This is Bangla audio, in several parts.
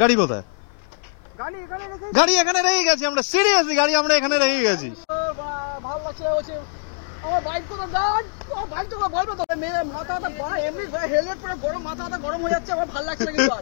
গাড়ি কোথায়? গাড়ি এখানে রেখে গেছি আমরা, সিরিয়াসলি গাড়ি আমরা এখানে রেখে গেছি। ভালো লাগছে আমার বাইক তো বাইক তো বলবো তো মাথা এমনি হেলমেট পরে গরম মাথা গরম হয়ে যাচ্ছে, আমার ভালো লাগছে না কিন্তু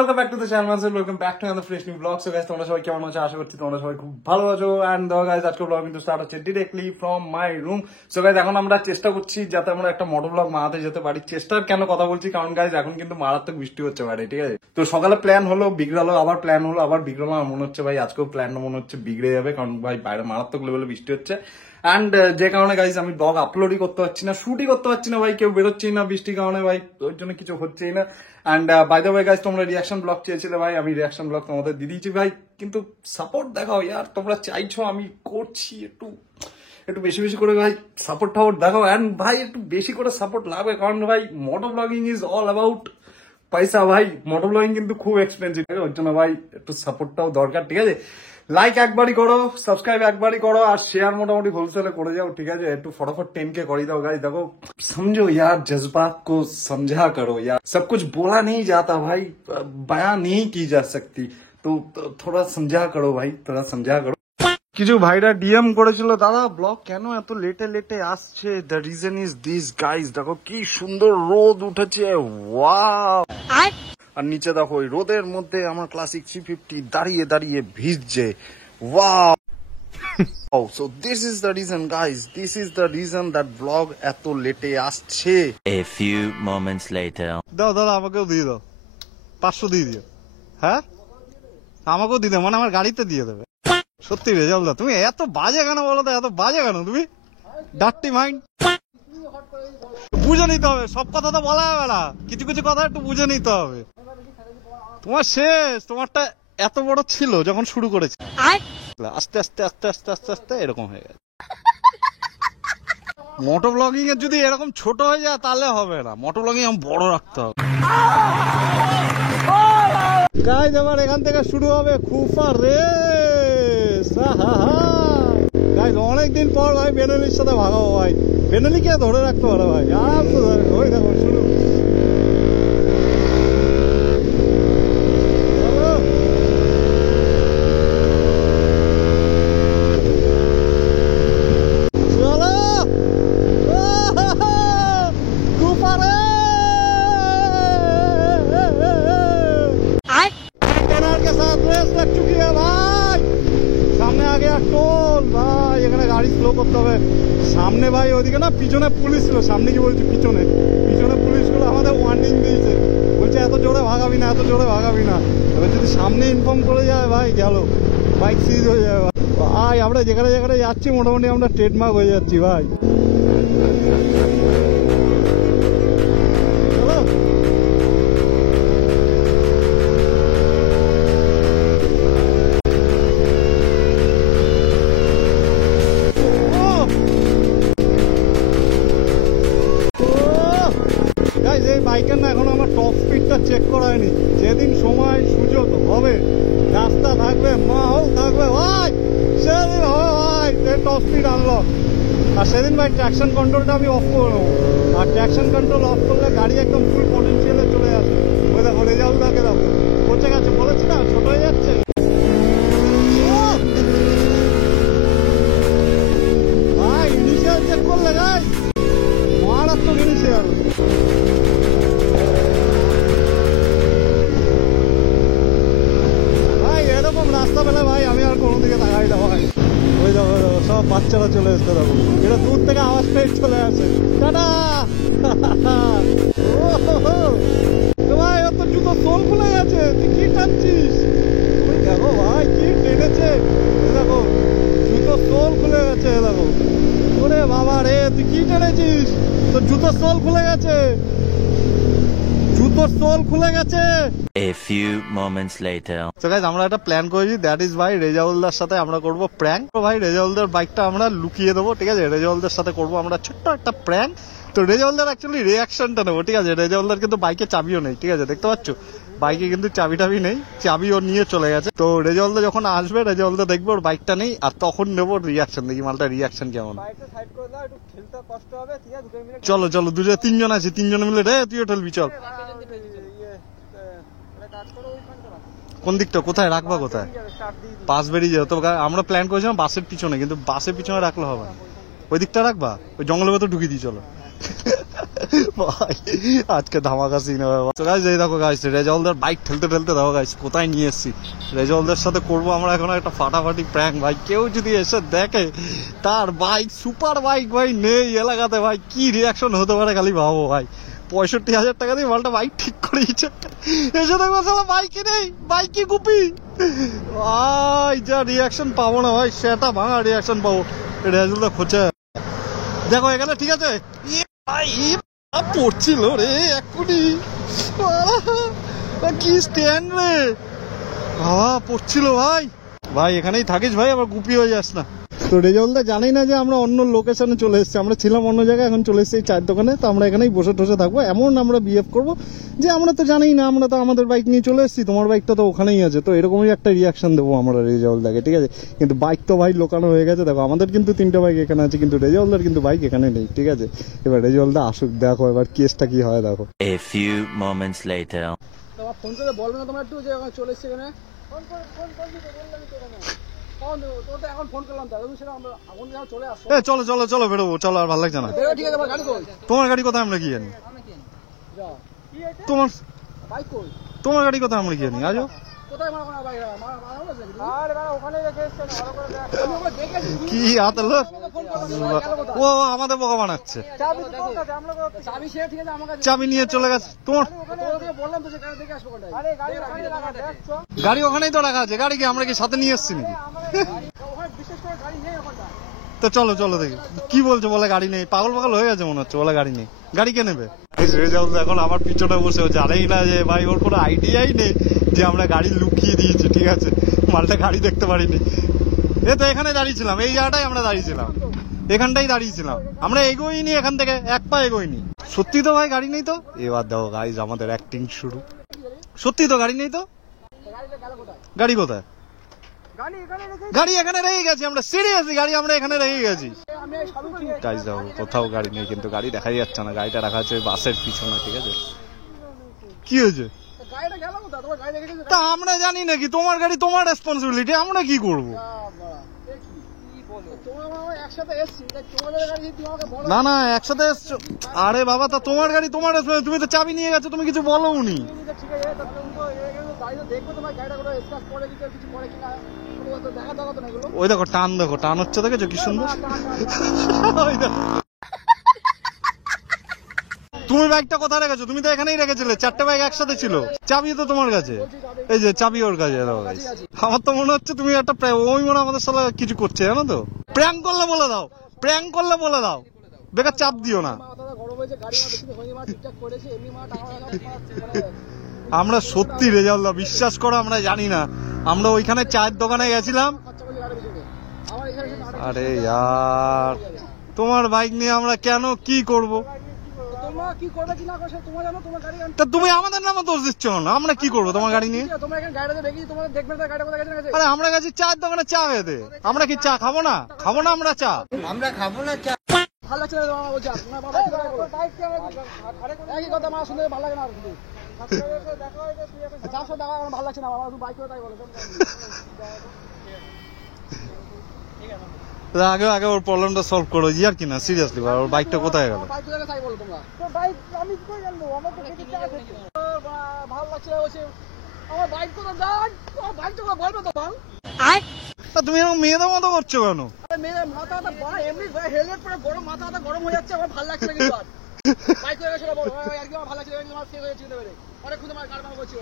Welcome back to the channel, welcome back to another fresh new vlog. So guys, তোমরা সবাই কেমন আছো? আশা করছি তোমরা সবাই খুব ভালো আছো। And guys, আজকে vlog কিন্তু স্টার্ট হচ্ছে directly from my room. So guys, এখন আমরা চেষ্টা করছি যাতে আমরা একটা মোটো vlog বানাতে যেতে পারি। চেষ্টার কেন কথা বলছি, কারণ guys এখন কিন্তু মারাত্মক বৃষ্টি হচ্ছে বাইরে, ঠিক আছে? তো সকালে প্ল্যান হলো, বিগড়ালো, আবার প্ল্যান হলো, আবার বিগড়ালো। আমার মনে হচ্ছে ভাই আজকেও প্ল্যানটা মনে হচ্ছে বিগড়ে যাবে, কারণ ভাই বাইরে মারাত্মক লেভেলে বৃষ্টি হচ্ছে। অ্যান্ড যে কারণে গাইজ আমি ব্লগ আপলোডই করতে পারছি না, শুটই করতে পারছি না ভাই, কেউ বেরোচ্ছেই না বৃষ্টির কারণে ভাই, ওই জন্য কিছু হচ্ছেই না। And by the way guys, তোমরা রিয়াকশন ব্লগ চেয়েছিলে ভাই, আমি রিয়াকশন ব্লগ তোমাদের দিয়ে দিয়েছি ভাই, কিন্তু সাপোর্ট দেখাও ইয়ার, তোমরা চাইছো আমি করছি, একটু বেশি বেশি করে ভাই সাপোর্ট টাপোর্ট দেখাও। অ্যান্ড ভাই একটু বেশি করে সাপোর্ট লাগবে, কারণ ভাই মোটো ব্লগিং ইজ অল অ্যাবাউট পয়সা ভাই, মোটো ব্লগিং কিন্তু খুব এক্সপেন্সিভ, ওই জন্য ভাই একটু সাপোর্টটাও দরকার, ঠিক আছে? লাইক একবারই করো, সাবস্ক্রাইব একবারই করো, আর শেয়ার মোটামুটি হোলসেলে করে যাও, ঠিক আছে? একটু फटाफट 10K করে দাও गाइस। देखो समझो यार, जज्बात को समझा करो यार, सब कुछ बोला नहीं जाता भाई, बयां नहीं की जा सकती, तो थोड़ा समझा करो भाई, थोड़ा समझा करो। কিছু ভাইরা ডিএম করেছিল, দাদা ব্লগ কেন এত লেটে লেটে আসছে? The reason is this guys, দেখো কি সুন্দর রোদ উঠেছে, ওয়াও! আর নিচে দেখো ওই রোদের মধ্যে আমার ক্লাসিক 350 দাঁড়িয়ে দাঁড়িয়ে ভিজছে, wow! So this is the reason guys, this is the reason that vlog এত লেটে আসছে। A few moments later. দাও দাদা, আমাকেও দিয়ে দাও, 500 দিয়ে দিও। হ্যাঁ, আমাকেও দিয়ে দাও, মানে আমার গাড়িতে দিয়ে দেবে। সত্যি রেজাল্ট দা, তুমি এত বাজে কেন বলো তো? এত বাজে কেন তুমি? Dirty mind. বুঝে নিতে হবে, সব কথা তো বলা যাবে না, কিছু কিছু কথা একটু বুঝে নিতে হবে। তোমার শেষ, তোমারটা এত বড় ছিল যখন শুরু করেছি, আস্তে আস্তে আস্তে আস্তে আস্তে আস্তে এরকম হয়ে গেছে। মোটো ব্লগিং এর যদি এরকম ছোট হয়ে যায় তাহলে হবে না, মোটো ব্লগিং আমি বড় রাখতে হবে। গাইস, এবার এখান থেকে শুরু হবে খুফা রেস। গাইস, অনেকদিন পর ভাই বেনালির সাথে ভাগাবো ভাই, বেনালিকে ধরে রাখতে পারে ভাই, আরাম তো ধরে। ওই দেখো শুরু, টোল ভাই, এখানে গাড়ি স্লো করতে হবে। সামনে ভাই ওইদিকে না, পিছনে পুলিশ ছিল, সামনে কি বলছি, পিছনে পুলিশগুলো আমাদের ওয়ার্নিং দিয়েছে, বলছে এত জোরে ভাগাবি না, এত জোরে ভাগাবি না। এবার যদি সামনে ইনফর্ম করে যায় ভাই, গেল, বাইক সিজ হয়ে যাবে ভাই। আমরা যেখানে যেখানে যাচ্ছি মোটামুটি আমরা ট্রেডমার্ক হয়ে যাচ্ছি ভাই। বাইকের না এখনো আমার টপ স্পিডটা চেক করা হয়নি, যেদিন সময় সুযোগ হবে, রাস্তা থাকবে, মাহল থাকবে ভাই, সেদিন হবে ভাই টপ স্পিড আনলক। আর সেদিন ভাই ট্র্যাকশন কন্ট্রোলটা আমি অফ করে নেবো, আর ট্র্যাকশন কন্ট্রোল অফ করলে গাড়ি একদম ফুল পটেন্সিয়ালে চলে আসবে। ওই দেখো রেজাল্ট দেখে দেখো, পচে গেছে, বলেছি না ছোট হয়ে যাচ্ছে ভাই। ইনিশিয়াল চেক করলে গাই মারাত্মক ইনিশিয়াল। রাস্তা পেলে ভাই আমি আর কোনো দিকে তাকাই না ভাই। ওই দেখো সব বাচ্চারা চলে আসতে দেখো, এটা দূর থেকে আওয়াজ পেয়ে চলে আসে, টাটা। ভাই ওর তো জুতো সোল খুলে গেছে, তুই কি টানছিস? ওই দেখো ভাই কি টেনেছে, দেখো জুতো সোল খুলে গেছে, দেখো। ওরে বাবা রে, তুই কি টেনেছিস? তোর জুতোর সোল খুলে গেছে, জুতোর সোল খুলে গেছে। A few moments later. তো গাইস আমরা একটা প্ল্যান করেছি, দ্যাট ইজ ভাই রেজাউলদার সাথে আমরা করব প্র্যাঙ্ক। তো ভাই রেজাউলদার বাইকটা আমরা লুকিয়ে দেবো, ঠিক আছে? রেজাউলদার সাথে করব আমরা ছোট্ট একটা প্র্যাঙ্ক। তো রেজাউলদার অ্যাকচুয়ালি রিয়াকশনটা নেবো, ঠিক আছে? রেজাউলদার কিন্তু বাইকে চাবিও নেই, ঠিক আছে? দেখতে পাচ্ছ বাইকে কিন্তু চাবি টাবি নেই, চাবি ও নিয়ে চলে গেছে। তো রেজাউলদা যখন আসবে, রেজাউলদা দেখবে ওর বাইকটা নেই, আর তখন নেবো রিয়াকশন, দেখি মালটা রিয়াকশন কেমন। চলো চলো দুজন তিনজন আছি, তিনজন মিলে রে তুইও ঠেলবি, চল। কোন দিকটা কোথায় রাখবা, কোথায়? পাশ বেরিয়ে যাও তো। আমরা প্ল্যান করেছিলাম বাসের পিছনে, কিন্তু বাসের পিছনে রাখলে হবে না, ওই দিকটা রাখবা, ওই জঙ্গলের ভেতর ঢুকিয়ে দিই, চলো। ভাই আজকে ধামাকা সিন হবে। তো গাইস এই দেখো গাইস, রেজাউলদার বাইক ঠেলতে ঠেলতে দেখো গাইস কোথায় নিয়ে এসেছি। রেজাউলদার সাথে করবো আমরা এখন একটা ফাটাফাটি প্র্যাঙ্ক। ভাই কেউ যদি এসে দেখে তার বাইক, সুপার বাইক ভাই নেই এলাকাতে, ভাই কি রিয়াকশন হতে পারে খালি ভাবো। ভাই 65,000 টাকা দিয়ে মালটা বাইক ঠিক করে দিচ্ছে, এসে দেখবো সালা বাইকে নেই, বাইকে গুপি। ভাই যা রিয়াকশন পাবো না ভাই, সেটা ভাঙা রিয়াকশন পাবো। রেজাউলদার খোঁজে দেখো এখানে, ঠিক আছে? পড়ছিল রে এক্ষুনি, কি স্ট্যান্ড রে বাবা, পড়ছিল ভাই। ভাই এখানেই থাকিস ভাই, আবার গুপি হয়ে যাস না। তো রেজাউলদা জানেই না যে আমরা অন্য লোকেশনে চলে এসেছি, আমরা ছিলাম অন্য জায়গায়, এখন চলে এসেছি এই চায়ের দোকানে। তো আমরা এখানেই বসে টসে থাকবো, এমন আমরা বিহেভ করবো যে আমরা তো জানি না, আমরা তো আমাদের বাইক নিয়ে চলে এসেছি, তোমার বাইকটা তো ওখানেই আছে। তো এরকমই একটা রিয়াকশন দেবো আমরা রেজাউলদাকে, ঠিক আছে? কিন্তু বাইক তো ভাই লোকানো হয়ে গেছে, দেখো আমাদের কিন্তু 3টে বাইক এখানে আছে, কিন্তু রেজাউলদার কিন্তু বাইক এখানে নেই, ঠিক আছে? এবার রেজাউলদা আসুক, দেখো এবার কেসটা কি হয় দেখো। A few moments later. তোমার ফোন করে বলবে না তোমরা একটু যে এখন চলে এসছে এখানে? ফোন তোর তো এখন ফোন করলাম, দাদা সেটা আমরা এখন যখন চলে আসছো। চলো চলো চলো বেরোবো, চলো, আর ভালো লাগছে না। ঠিক আছে, গাড়ি কই? তোমার গাড়ি কোথায় আমরা কি জানি? তোমার বাইক কই? তোমার গাড়ি কোথায় আমরা কি জানি? আজও কোথায় মারা কোনা বাইক? আরে বাবা ওখানে রেখে এসেছে, ভালো করে দেখ। আমি ওকে দেখেছি কি হাতে লোক, ও আমাদের বোকা বানাচ্ছে। চাবি তো তোর কাছে, আমরা চাবি সে ঠিক আছে আমার কাছে, চাবি নিয়ে চলে গেছে তোমার। তোকে বললাম তো যে গাড়ি দেখে আসবো কোনটায়। আরে গাড়ি ওখানে রাখা দেখছো, গাড়ি ওখানেই তো রাখা আছে, গাড়ি কি আমরা কি সাথে নিয়ে এসেছি নাকি? ওখানে বিশেষ করে গাড়ি নেই ওখানটা। তো চলো চলো দেখি কি বলছো, বলে গাড়ি নেই, পাগল পাগল হয়ে গেছে মনে হচ্ছে, বলে গাড়ি নেই। গাড়ি কে নেবে? রেজাউল এখন আমার পিছনে বসে, জানেই না যে ভাই ওর কোনো আইডিয়াই নেই যে আমরা গাড়ি লুকিয়ে দিয়েছি, ঠিক আছে? মালটা গাড়ি দেখতে পারিনি। এ তো এখানে দাঁড়িয়েছিলাম, এই জায়গাটাই আমরা দাঁড়িয়েছিলাম, এখানটাই দাঁড়িয়েছিলাম, আমরা এগোইনি এখান থেকে, এক পা এগোইনি। সত্যি তো ভাই গাড়ি নেই তো। এবার দেখো গাইজ আমাদের অ্যাক্টিং শুরু। সত্যি তো গাড়ি নেই তো। গাড়ি কোথায়? গাড়ি এখানে রেখে গেছি আমরা, সিরিয়াসলি গাড়ি আমরা এখানে রেখে গেছি। গাইজ দেখো কোথাও গাড়ি নেই, কিন্তু গাড়ি দেখাই যাচ্ছে না, গাড়িটা রাখা আছে বাসের পিছনে, ঠিক আছে? কি হয়েছে? তা আমরা জানি নাকি? তোমার গাড়ি তোমার রেসপন্সিবিলিটি, আমরা কি করবো? না না একসাথে এসছো। আরে বাবা তা তোমার গাড়ি তোমার রেসপন্সিবিলিটি, তুমি তো চাবি নিয়ে গেছো, তুমি কিছু বলোনি। ওই দেখো টান, দেখো টান হচ্ছে, দেখেছো কি সুন্দর? ওই দেখো। তুমি বাইকটা কোথায় রেখেছো? তুমি তো এখানেই রেখেছিলে, 4টে বাইক একসাথে ছিল, চাবি তো তোমার কাছে, এই যে চাবি ওর কাছে। আমার তো মনে হচ্ছে তুমি একটা ওই মনে আমাদের সাথে কিছু করছে, জানো তো? প্র্যাঙ্ক করলে বলে দাও, প্র্যাঙ্ক করলে বলে দাও, বেকার চাপ দিও না। আমরা সত্যি রেজাউলদা বিশ্বাস করো, আমরা জানি না, আমরা ওইখানে চায়ের দোকানে গেছিলাম। আরে ইয়ার তোমার বাইক নিয়ে আমরা কেন কি করব? তা তুমি আমাদের নামে দোষ দিচ্ছ না, আমরা কি করবো তোমার গাড়ি নিয়ে? আরে আমরা গেছি চায়ের দোকানে চা খেতে, আমরা কি চা খাবো না? খাবো না আমরা চা? আমরা খাবো না চা। ভালো লাগছে না আমার, বলছি না বাবা একই কথা আমার শুনতে ভালো লাগে না। যার সাথে দেখা আমার ভালো লাগছে না, আমার বাইক করে তাই বলে। আগে আগে ওর প্রবলেমটা সলভ করো, ইয়ার কি না সিরিয়াসলি, ওর বাইকটা কোথায় গেল? ভালো লাগছে আমার বাইক কোথায়, বাইকটা বলবে তো বল। তুমি এরকম মেয়েদের মতো করছো কেন? মেয়েদের মাথা এমনি হেলমেট পরে গরম, মাথা গরম হয়ে যাচ্ছে, আমার ভালো লাগছে না কিন্তু। বাইক করে গেছিল ভালো লাগছে, অনেক খুঁজে আমার গাড় ভাঙা করছি,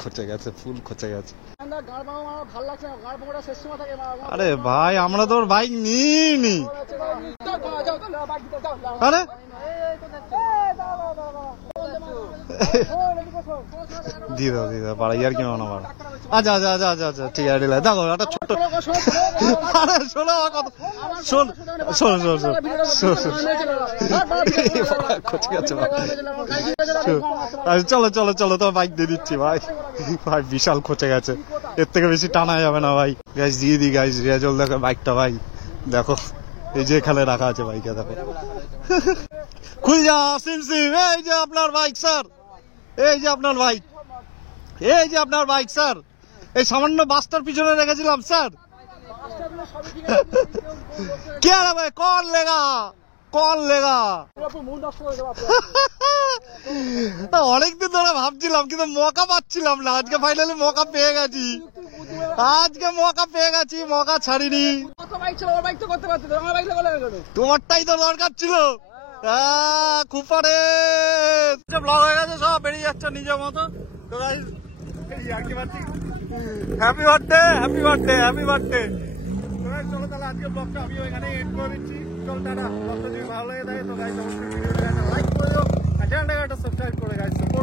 খচে গেছে, ফুল খচে গেছে। আরে ভাই আমরা তোর বাইক নিইনি। আরে দিয়ে দাও পাড়া ইয়ার কি মানা পাড়া। আচ্ছা ঠিক আছে দেখো একটা ছোট্ট আরে শোনো আমার কথা শোনো ঠিক আছে চলো তো বাইক দিয়ে দিচ্ছি ভাই বিশাল খচে গেছে, এর থেকে বেশি টানা যাবে না ভাই। গাইস দিয়ে দিই গাইস, রেজাল্ট দেখো বাইকটা ভাই, দেখো এই যে এখানে রাখা আছে বাইকে, দেখো খুল যা সিম এই যে আপনার বাইক স্যার, এই যে আপনার বাইক, এই যে আপনার বাইক স্যার, এই সামান্য বাসটার পিছনে রেখেছিলাম স্যার। কে রে ভাই কল লেগা অনেকদিন ধরে ভাবছিলাম কিন্তু মৌকা পাচ্ছিলাম না, আজকে ফাইনালি মৌকা পেয়ে গেছি, মৌকা ছাড়িনি। তোমারটাই তো দরকার ছিল। খুপারে ব্লগ হয়ে গেছে, সব বেরিয়ে যাচ্ছে নিজের মতো। Happy birthday. চলো তাহলে আজকে ব্লগটা আমি এখানে এন্ড করে দিচ্ছি। চল টাটা। ব্লগটা যদি ভালো লাগে থাকে তো গাইস অবশ্যই ভিডিওটা লাইক করে দিও, আর চ্যানেলটাকে একটা সাবস্ক্রাইব করে গাইস সাপোর্ট